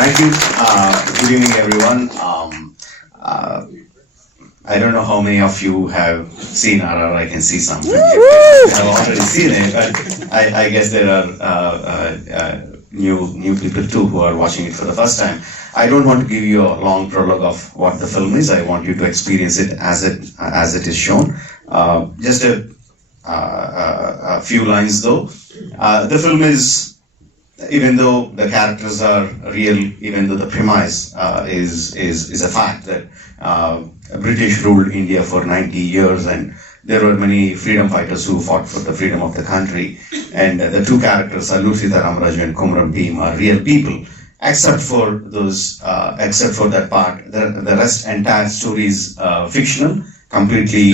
Thank you. Good evening, everyone. I don't know how many of you have seen RRR. I can see some. I've already seen it, but I guess there are new people too who are watching it for the first time. I don't want to give you a long prologue of what the film is. I want you to experience it as it is shown. Just a few lines though. The film is, even though the characters are real, even though the premise is a fact that British ruled India for 90 years and there were many freedom fighters who fought for the freedom of the country, and the two characters, Luthita Rama Rao Jr and Kumram Bhim, are real people, except for that part. The rest, entire story is fictional, completely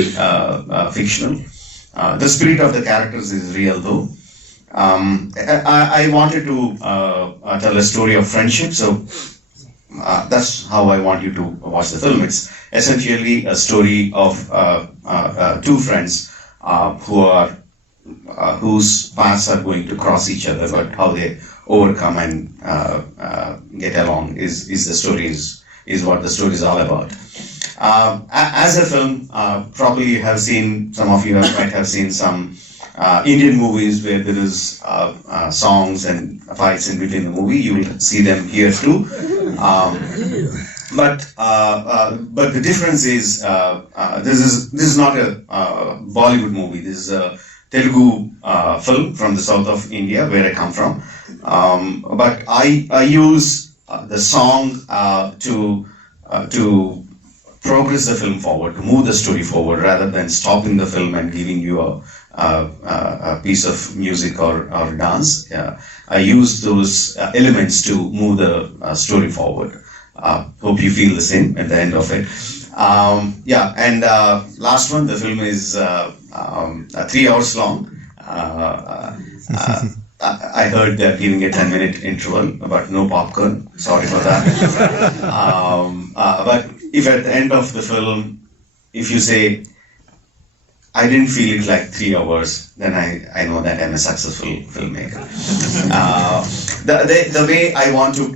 fictional. The spirit of the characters is real though. I wanted to tell a story of friendship, so that's how I want you to watch the film. It's essentially a story of two friends whose paths are going to cross each other, but how they overcome and get along is the story is what the story is all about. As a film, probably you have seen, some of you might have seen some Indian movies where there is songs and fights in between the movie. You will see them here too. But the difference is this is not a Bollywood movie. This is a Telugu film from the south of India, where I come from. But I use the song to progress the film forward, to move the story forward, rather than stopping the film and giving you a piece of music or dance. I use those elements to move the story forward. Hope you feel the same at the end of it. Last one, the film is 3 hours long. I heard they're giving a 10-minute interval, but no popcorn. Sorry for that. But if at the end of the film, if you say, I didn't feel it like 3 hours, then I know that I'm a successful filmmaker. The way I want to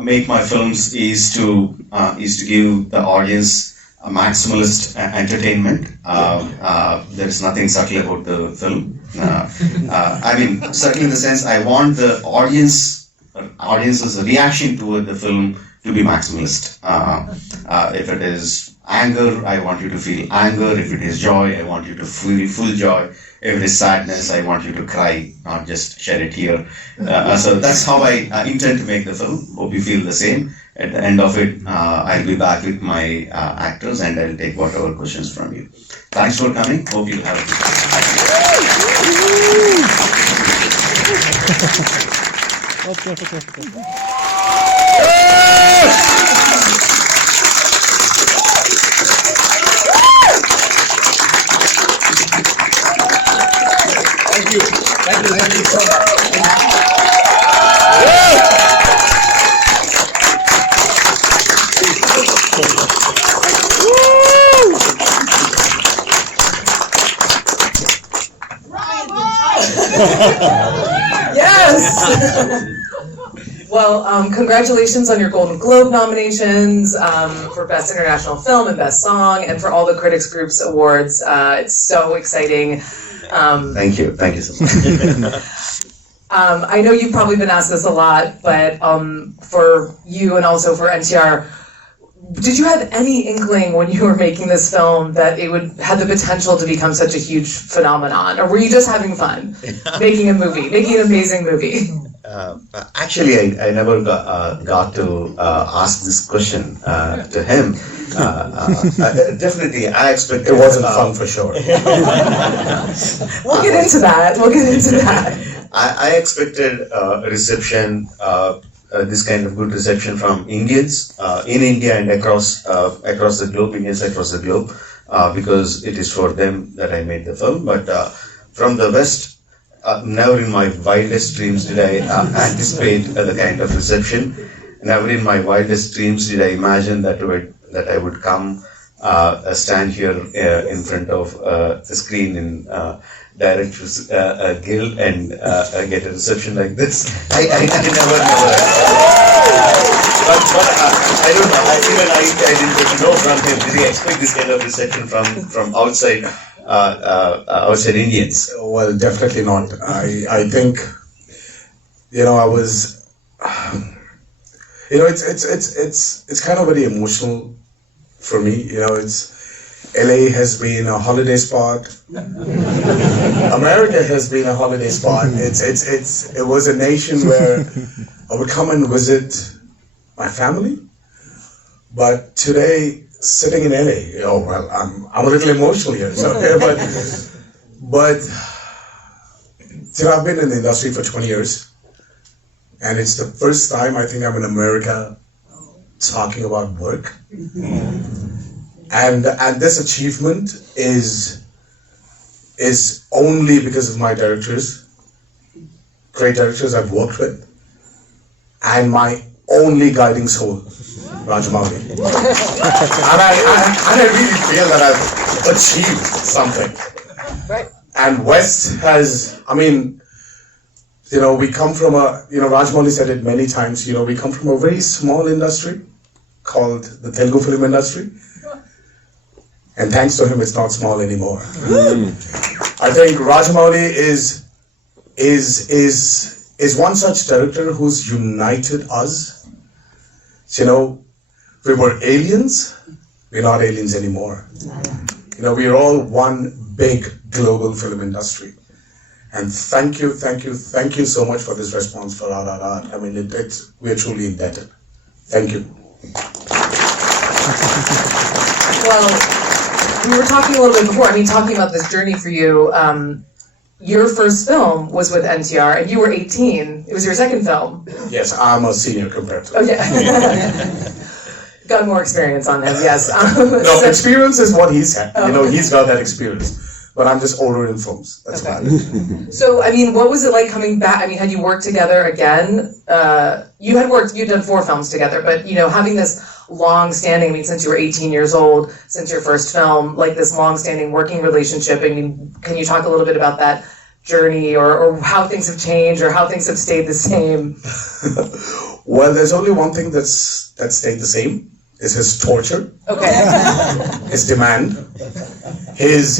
make my films is to give the audience a maximalist entertainment. There is nothing subtle about the film. I mean, subtle in the sense I want the audience's reaction toward the film to be maximalist. If it is anger, I want you to feel anger. If it is joy, I want you to feel full joy. If it is sadness, I want you to cry, not just shed a tear. So that's how I intend to make the film. Hope you feel the same. At the end of it, I'll be back with my actors and I'll take whatever questions from you. Thanks for coming. Hope you have a good time. Thank you so much. Yes! Well, congratulations on your Golden Globe nominations for Best International Film and Best Song, and for all the Critics Group's awards. It's so exciting. Thank you so much. I know you've probably been asked this a lot, but for you and also for N.T.R, did you have any inkling when you were making this film that it would have the potential to become such a huge phenomenon? Or were you just having fun making an amazing movie? Actually, I never got to ask this question to him. Definitely, I expected it wasn't fun for sure. We'll get into that. I expected reception, this kind of good reception from Indians in India and across the globe, Indians across the globe, because it is for them that I made the film. But from the West, never in my wildest dreams did I anticipate the kind of reception. Never in my wildest dreams did I imagine that I would come stand here in front of the screen in Directors Guild and get a reception like this. I never. But I don't know. I didn't get to know from him. Did he expect this kind of reception from outside outside Indians? Well, definitely not. I think, I was, it's kind of very emotional for me. LA has been a holiday spot. America has been a holiday spot. It was a nation where I would come and visit my family. But today, sitting in LA, I'm a little emotional here. So, but I've been in the industry for 20 years, and it's the first time I think I'm in America talking about work. And this achievement is only because of my directors, great directors I've worked with, and my only guiding soul, Rajamouli. and I really feel that I've achieved something. Right. And West has, we come from Rajamouli said it many times, we come from a very small industry called the Telugu film industry. And thanks to him, it's not small anymore. I think Rajamouli is one such director who's united us. We were aliens. We're not aliens anymore. We're all one big global film industry. And thank you so much for this response for RRR. We're truly indebted. Thank you. Well, we were talking a little bit before, talking about this journey for you. Your first film was with N.T.R. and you were 18. It was your second film. Yes, I'm a senior compared to him. Oh, yeah. Got more experience on him, yes. No, experience is what he said. He's got that experience. But I'm just older in films. That's okay. fine. So, what was it like coming back? Had you worked together again? You'd done 4 films together, but, having this long-standing, since you were 18 years old, since your first film, like this long-standing working relationship, can you talk a little bit about that journey or how things have changed or how things have stayed the same? Well, there's only one thing that's stayed the same, is his torture. Okay. His demand. His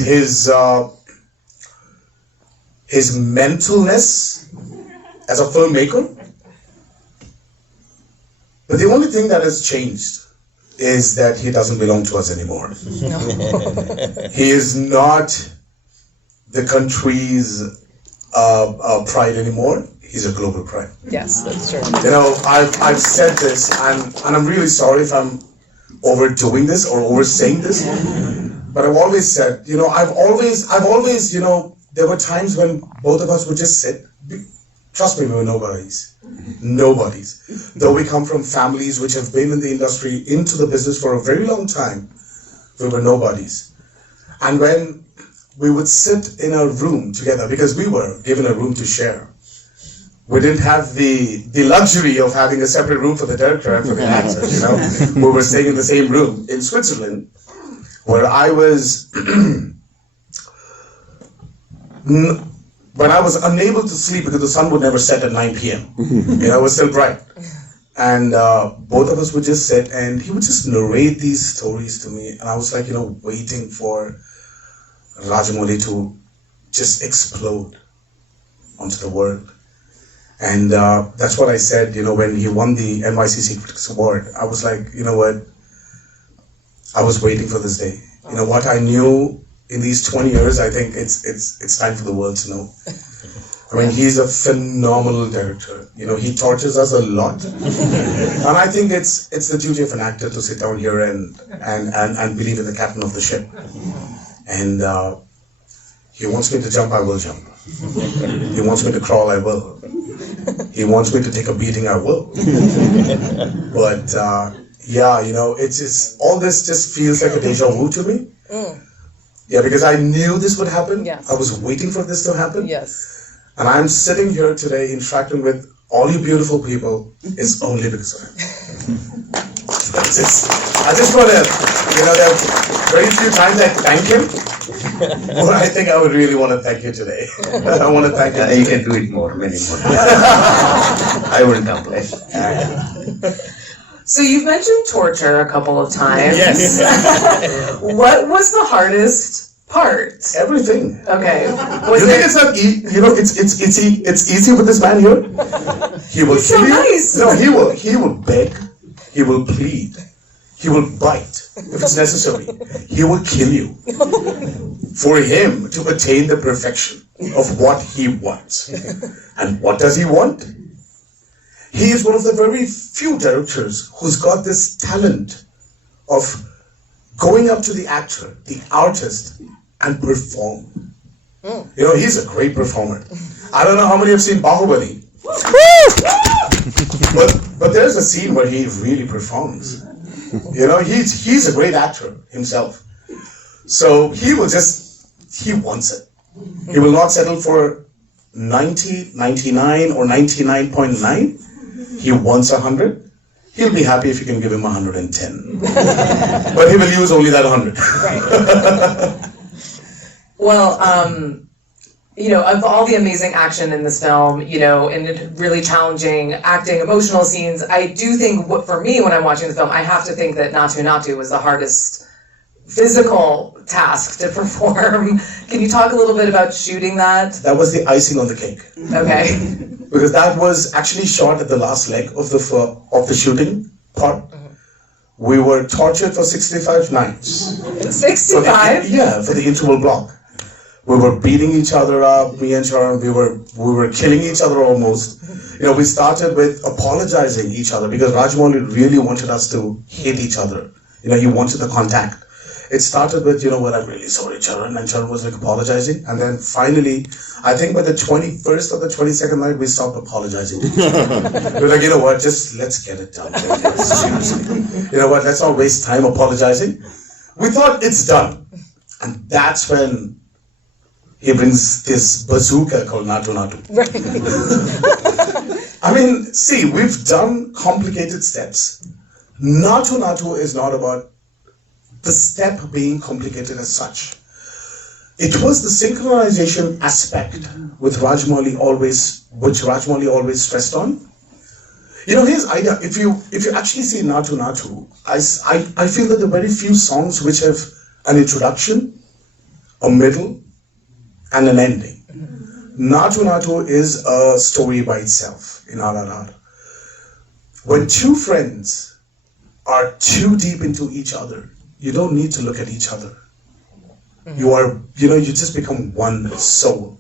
mentalness as a filmmaker. But the only thing that has changed is that he doesn't belong to us anymore. No. He is not the country's pride anymore. He's a global pride. Yes, that's true. I've said this, and I'm really sorry if I'm overdoing this or oversaying this, but I've always said, I've always, there were times when both of us would just sit. Trust me, we were nobodies. Nobodies. Though we come from families which have been in the industry, into the business for a very long time, we were nobodies. And when we would sit in a room together, because we were given a room to share, we didn't have the luxury of having a separate room for the director and for the actors, We were staying in the same room in Switzerland, where I was, when I was unable to sleep because the sun would never set at 9 p.m. It was still bright. And both of us would just sit and he would just narrate these stories to me. And I was like, waiting for Rajamouli to just explode onto the world. And that's what I said, when he won the NYCC Critics Award. I was like, what? I was waiting for this day. What I knew in these 20 years, I think it's time for the world to know. He's a phenomenal director. He tortures us a lot. And I think it's the duty of an actor to sit down here and believe in the captain of the ship. And he wants me to jump, I will jump. He wants me to crawl, I will. He wants me to take a beating, I will. But it's just, all this just feels like a deja vu to me. Yeah, because I knew this would happen. Yes. I was waiting for this to happen. Yes. And I'm sitting here today interacting with all you beautiful people. It's only because of him. I just want to, there are very few times I thank him. Well, I think I would really want to thank you today. I want to thank you. You can do it more, many more. I wouldn't complain. So you've mentioned torture a couple of times. Yes. What was the hardest part? Everything. Okay. You think it's not it's easy with this man here? He will He's so kill you. nice. No, he will beg, he will plead, he will bite if it's necessary. He will kill you for him to attain the perfection of what he wants. And what does he want? He is one of the very few directors who's got this talent of going up to the actor, the artist, and perform. You know, he's a great performer. I don't know how many have seen Baahubali. But there's a scene where he really performs. You know, he's a great actor himself. So he wants it. He will not settle for 90, 99, or 99.9. He wants 100. He'll be happy if you can give him 110. But he will use only that 100. Well, of all the amazing action in this film, and really challenging acting, emotional scenes, I do think, for me, when I'm watching the film, I have to think that Natu Natu was the hardest physical task to perform. Can you talk a little bit about shooting that? That was the icing on the cake. Okay. Because that was actually shot at the last leg of the shooting part. We were tortured for 65 nights. 65? For the interval block. We were beating each other up, me and Charan, we were killing each other almost. We started with apologizing each other because Rajamouli really wanted us to hate each other. He wanted the contact. It started with, I'm really sorry, Charan, and Charan was like apologizing. And then finally, I think by the 21st or the 22nd night, we stopped apologizing. We were like, you know what, just let's get it done. Seriously. You know what, let's not waste time apologizing. We thought it's done. And that's when he brings this bazooka called Natu Natu. I mean, see, we've done complicated steps. Natu Natu is not about the step being complicated as such. It was the synchronization aspect which Rajamouli always stressed on. His idea, if you actually see Natu Natu, I feel that there are very few songs which have an introduction, a middle, and an ending. Natu Natu is a story by itself in RRR. When two friends are too deep into each other, you don't need to look at each other. You just become one soul.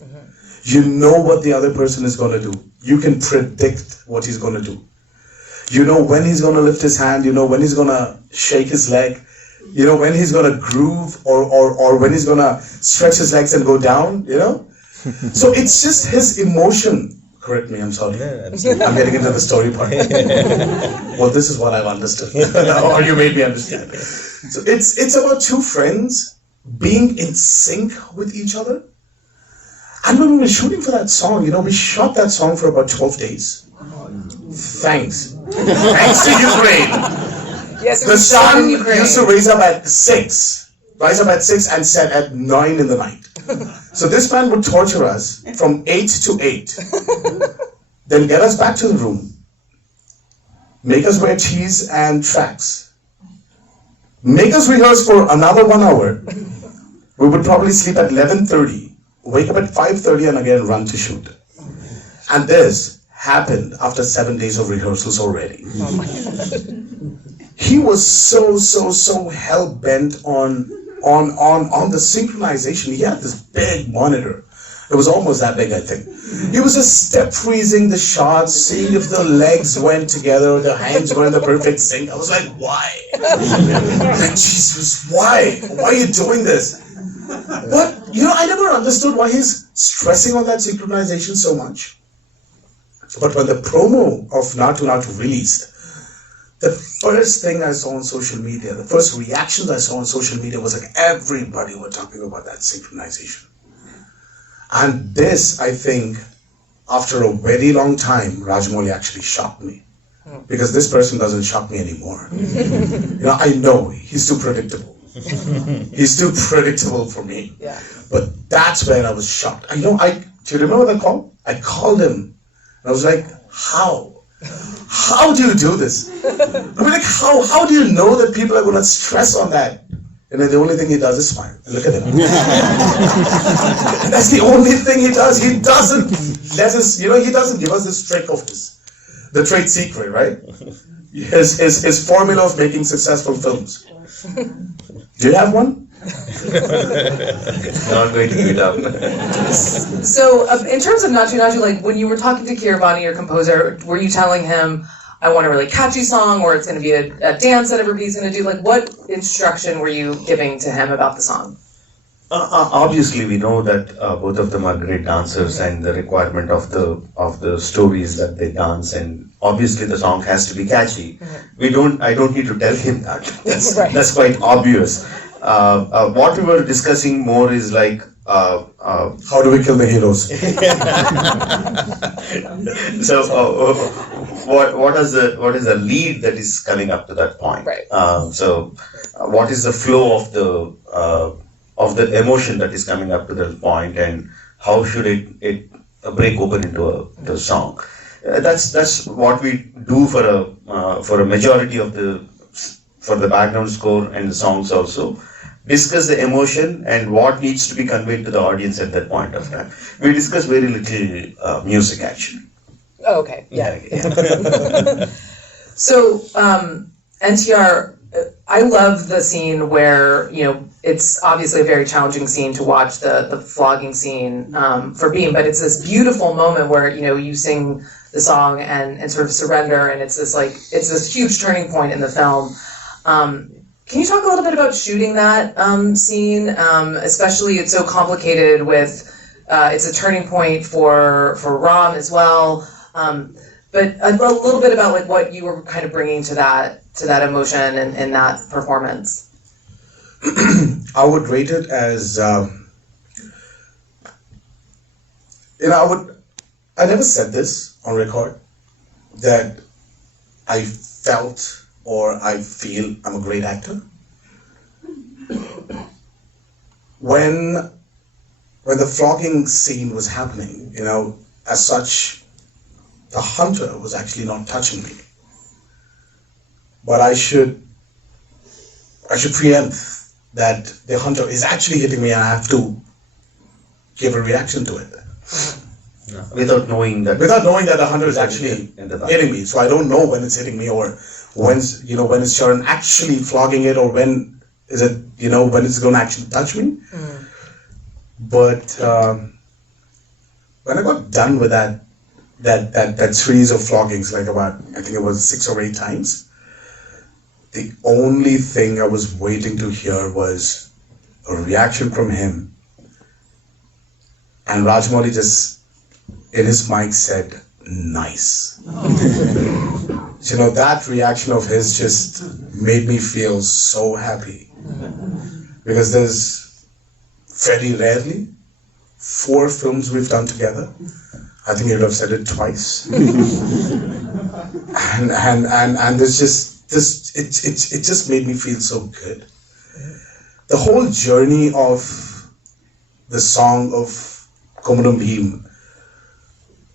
You know what the other person is going to do. You can predict what he's going to do. You know when he's going to lift his hand, you know when he's going to shake his leg, you know when he's going to groove or when he's going to stretch his legs and go down, So it's just his emotion. Correct me, I'm sorry. I'm getting into the story part. Well, this is what I've understood. Or you made me understand. So it's about two friends being in sync with each other. And when we were shooting for that song, we shot that song for about 12 days. Thanks. Thanks to Ukraine. Yes, it The was shot in sun Ukraine. used to rise up at 6 and set at 9 in the night. So this man would torture us from 8 to 8. Then get us back to the room. Make us wear cheese and tracks. Make us rehearse for another 1 hour. We would probably sleep at 11:30, wake up at 5:30 and again run to shoot. And this happened after 7 days of rehearsals already. Oh my God. He was so hell-bent on the synchronization. He had this big monitor. It was almost that big, I think. He was just step freezing the shots, seeing if the legs went together, the hands were in the perfect sync. I was like, why? Like, Jesus, why? Why are you doing this? But, I never understood why he's stressing on that synchronization so much. But when the promo of Natu Natu released, the first thing I saw on social media, the first reactions I saw on social media was like everybody were talking about that synchronization. And this, I think, after a very long time, Rajamouli actually shocked me. Because this person doesn't shock me anymore. I know he's too predictable. He's too predictable for me. Yeah. But that's where I was shocked. Do you remember the call? I called him. I was like, how? How do you do this? I mean, like, how do you know that people are going to stress on that? And then the only thing he does is smile. Look at him. That's the only thing he does. He doesn't let us, he doesn't give us this trick of his, the trade secret, right? His formula of making successful films. Do you have one? Not going to give it up. So, in terms of Natu Natu, like when you were talking to Keeravani, your composer, were you telling him, I want a really catchy song, or it's going to be a dance that everybody's going to do? Like, what instruction were you giving to him about the song? Obviously, we know that both of them are great dancers, and the requirement of the stories that they dance, and obviously the song has to be catchy. I don't need to tell him that. That's quite obvious. What we were discussing more is like how do we kill the heroes? So what is the lead that is coming up to that point? Right. So what is the flow of the emotion that is coming up to that point, and how should it break open into a song? That's what we do for a majority of for the background score and the songs also. Discuss the emotion and what needs to be conveyed to the audience at that point of time. We discuss very little music actually. Oh, okay. Yeah. So, N.T.R, I love the scene where, it's obviously a very challenging scene to watch, the flogging scene for Bheem, but it's this beautiful moment where, you sing the song and sort of surrender, and it's this huge turning point in the film. Can you talk a little bit about shooting that scene? Especially, it's so complicated with, it's a turning point for Ram as well. But a little bit about like what you were kind of bringing to that emotion and in that performance. I would rate it as, I never said this on record, that I felt or I feel I'm a great actor. When the flogging scene was happening, as such, the hunter was actually not touching me. But I should preempt that the hunter is actually hitting me and I have to give a reaction to it. Without knowing that the hunter is actually hitting me. So I don't know when it's hitting me or when is Charan actually flogging it, or when is it, when it's going to actually touch me. But when I got done with that series of floggings, like about, I think it was 6 or 8 times, the only thing I was waiting to hear was a reaction from him. And Rajamouli just, in his mic, said, "Nice." That reaction of his just made me feel so happy. Because there's very rarely 4 films we've done together. I think you'd have said it twice. and there's just it just made me feel so good. The whole journey of the song of Komadam Bheem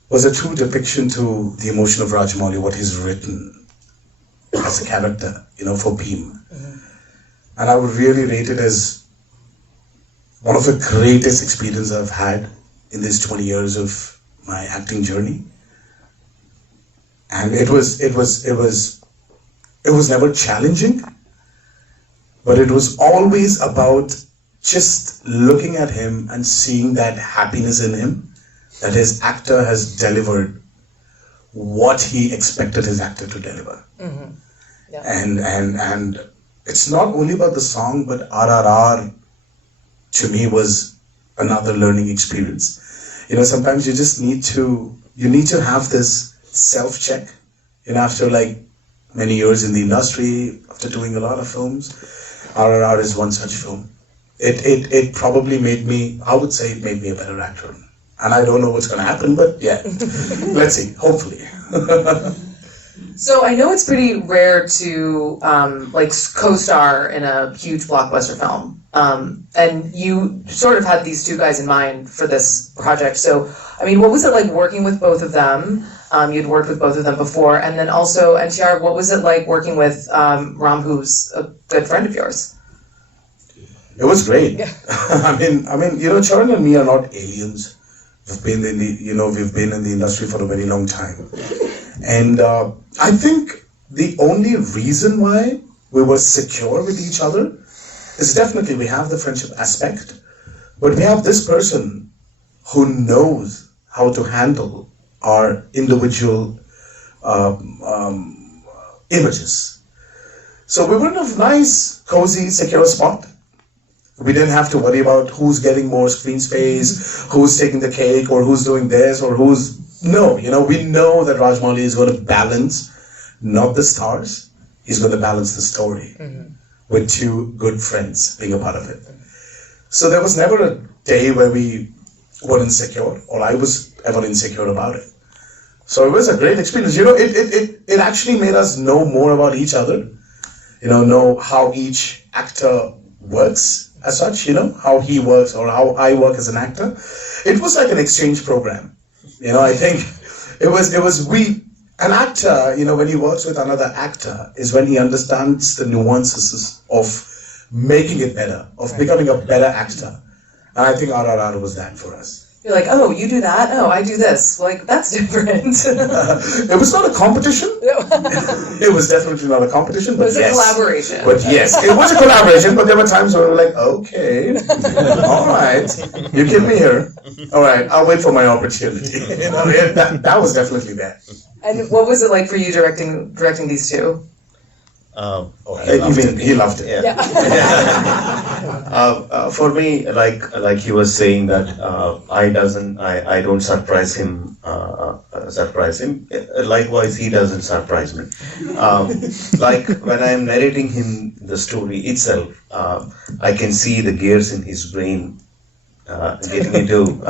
was a true depiction to the emotion of Rajamouli, what he's written as a character, for Bheem. And I would really rate it as one of the greatest experiences I've had in these 20 years of my acting journey. And it was never challenging, but it was always about just looking at him and seeing that happiness in him, that his actor has delivered what he expected his actor to deliver. Yeah. And it's not only about the song, but RRR to me was another learning experience. Sometimes you just need to have this self-check, after like many years in the industry, after doing a lot of films. RRR is one such film. It probably made me, I would say it made me a better actor. And I don't know what's going to happen, but yeah, let's see, hopefully. So I know it's pretty rare to like co-star in a huge blockbuster film, and you sort of had these two guys in mind for this project. So, I mean, what was it like working with both of them? You'd worked with both of them before, and then also N.T.R. What was it like working with Ram, who's a good friend of yours? It was great. Yeah. I mean, you know, Charan and me are not aliens. We've been in the industry for a very long time, and I think the only reason why we were secure with each other is definitely we have the friendship aspect, but we have this person who knows how to handle our individual images. So we were in a nice, cozy, secure spot. We didn't have to worry about who's getting more screen space, who's taking the cake, or who's doing this, or who's... No, you know, we know that Rajamouli is going to balance, not the stars, he's going to balance the story with two good friends being a part of it. So there was never a day where we were insecure, or I was ever insecure about it. So it was a great experience. You know, it actually made us know more about each other, you know how each actor works as such, you know, how he works or how I work as an actor. It was like an exchange program. You know, I think an actor, you know, when he works with another actor is when he understands the nuances of making it better, of becoming a better actor. And I think RRR was that for us. You're like, oh, you do that? Oh, I do this. Like, that's different. It was not a competition. It was definitely not a competition, but It was yes. a collaboration. But yes, it was a collaboration, but there were times where we were like, okay, all right, you kill me here. All right, I'll wait for my opportunity. You know, that was definitely there. And what was it like for you directing these two? He loved it. Yeah. For me, like he was saying that I don't surprise him. Likewise, he doesn't surprise me. Like when I'm narrating him the story itself, I can see the gears in his brain getting into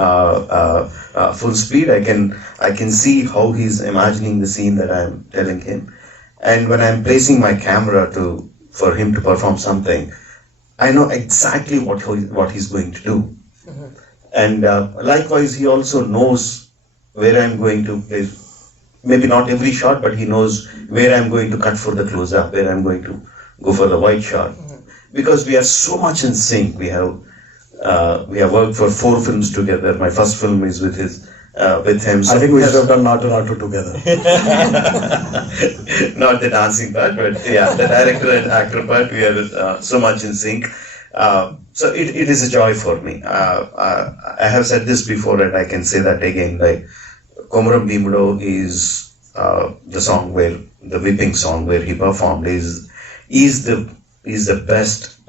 full speed. I can see how he's imagining the scene that I'm telling him. And when I'm placing my camera for him to perform something, I know exactly what he's going to do. And likewise, he also knows where I'm going to place, maybe not every shot, but he knows where I'm going to cut for the close-up, where I'm going to go for the wide shot. Because we are so much in sync. We have worked for 4 films together. My first film is with him. So I think we should have done Naatu together. Not the dancing part, but yeah, the director and actor part, we are so much in sync. So it is a joy for me. I have said this before and I can say that again, like Komaram Bhimudo is the song where, the whipping song where he performed is the best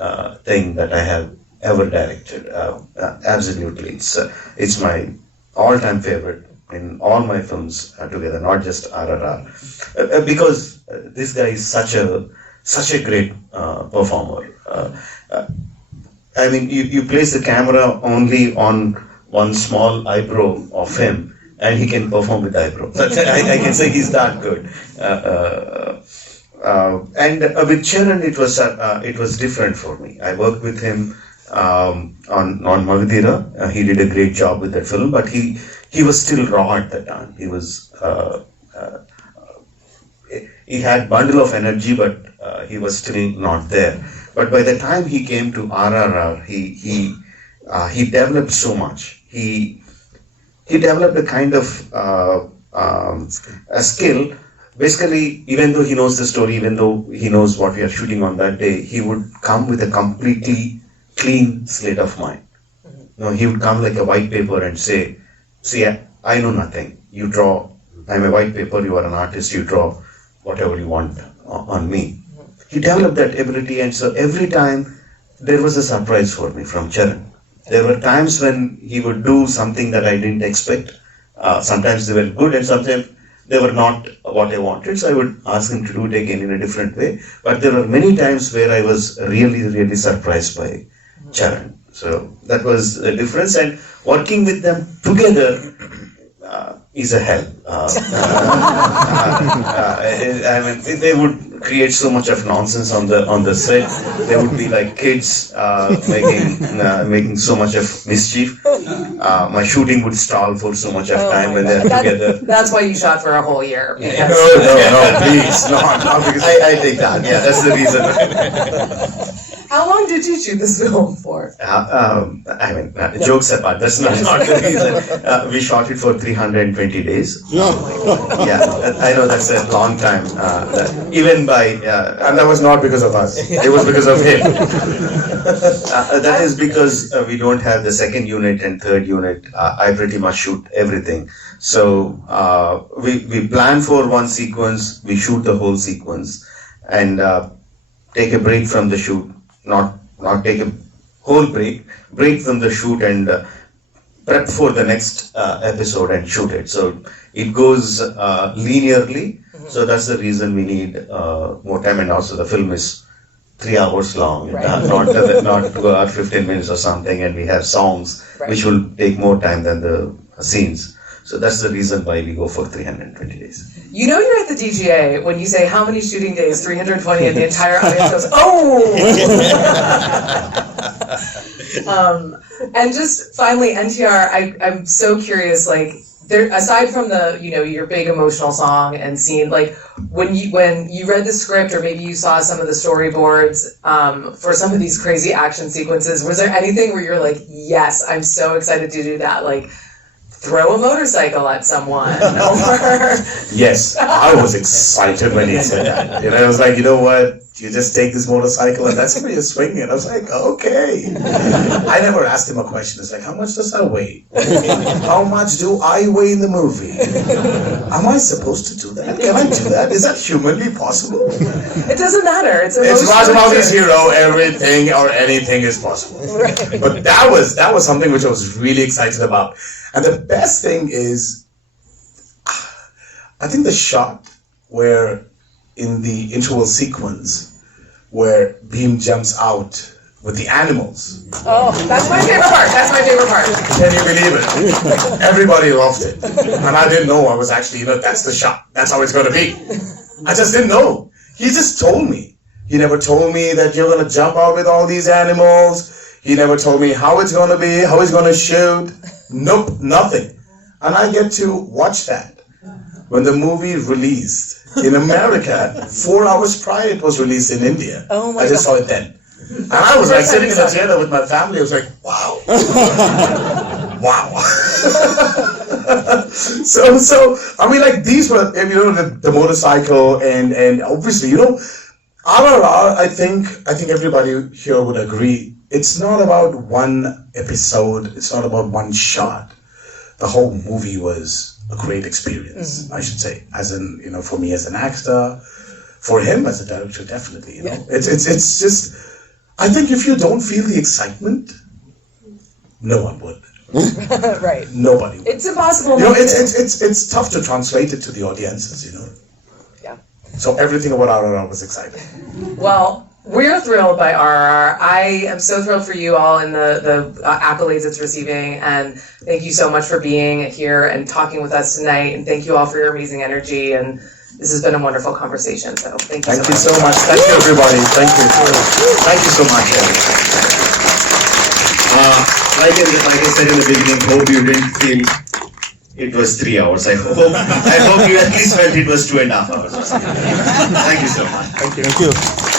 thing that I have ever directed. Absolutely. It's my all-time favorite in all my films together, not just RRR, because this guy is such a great performer. I mean, you place the camera only on one small eyebrow of him, and he can perform with eyebrow. I can say he's that good. And with Charan, it was different for me. I worked with him on Magadira. He did a great job with that film, but he was still raw at that time. He was he had bundle of energy, but he was still not there. But by the time he came to RRR, he developed so much. He developed a kind of a skill. Basically, even though he knows the story, even though he knows what we are shooting on that day, he would come with a completely clean slate of mind. No, he would come like a white paper and say, see, I know nothing. You draw, I'm a white paper, you are an artist, you draw whatever you want on me. He developed that ability, and so every time there was a surprise for me from Charan. There were times when he would do something that I didn't expect. Sometimes they were good and sometimes they were not what I wanted, so I would ask him to do it again in a different way. But there were many times where I was really, really surprised by Charan. So that was a difference, and working with them together, is a hell. I mean, they would create so much of nonsense on the set. There would be like kids making so much of mischief. My shooting would stall for so much of time when they're together. That's why you shot for a whole year. because- No, please, not because I take that. Yeah, that's the reason. How long did you shoot this film for? I mean, jokes apart, that's not the reason. We shot it for 320 days. Yeah, I know that's a long time. Even by and that was not because of us. It was because of him. that is because we don't have the second unit and third unit. I pretty much shoot everything. So we plan for one sequence, we shoot the whole sequence, and take a break from the shoot. Not take a whole break from the shoot and prep for the next episode and shoot it. So it goes linearly. So that's the reason we need more time. And also the film is 3 hours long, not 2 hours 15 minutes or something. And we have songs which will take more time than the scenes. So that's the reason why we go for 320 days. You know you're at the DGA when you say how many shooting days, 320, and the entire audience goes, oh! And just finally, NTR, I'm so curious, like, there, aside from the, your big emotional song and scene, like, when you read the script or maybe you saw some of the storyboards for some of these crazy action sequences, was there anything where you're like, yes, I'm so excited to do that? Like, throw a motorcycle at someone, or... Yes, I was excited when he said that. I was like, you know what? You just take this motorcycle and that's where you're swinging. I was like, okay. I never asked him a question. It's like, how much does that weigh? How much do I weigh in the movie? Am I supposed to do that? Can I do that? Is that humanly possible? It doesn't matter. It's Rajamouli's hero. Everything or anything is possible. Right. But that was something which I was really excited about. And the best thing is, I think the shot where in the interval sequence where Beam jumps out with the animals. Oh, that's my favorite part. That's my favorite part. Can you believe it? Everybody loved it. And I didn't know I was actually, that's the shot. That's how it's going to be. I just didn't know. He just told me. He never told me that you're going to jump out with all these animals. He never told me how it's going to be, how he's going to shoot. Nope, nothing. And I get to watch that when the movie released in America. 4 hours prior it was released in India. Oh my I just saw it then. And I was like sitting in the theater with my family. I was like, wow. Wow. So I mean, like, these were, the motorcycle and obviously, RRR, I think everybody here would agree, it's not about one episode, it's not about one shot. The whole movie was a great experience, I should say. As in, for me as an actor, for him as a director, definitely. It's just, I think if you don't feel the excitement, no one would. Right. Nobody would. It's impossible. It's tough to translate it to the audiences, Yeah. So everything about RRR was exciting. Well, we're thrilled by RRR. I am so thrilled for you all and the accolades it's receiving, and thank you so much for being here and talking with us tonight, and thank you all for your amazing energy, and this has been a wonderful conversation, so thank you so much. Thank you, everybody. Thank you. Thank you so much. Like I said in the beginning, hope you didn't feel it was 3 hours. I hope you at least felt it was 2.5 hours or something. Thank you so much. Thank you.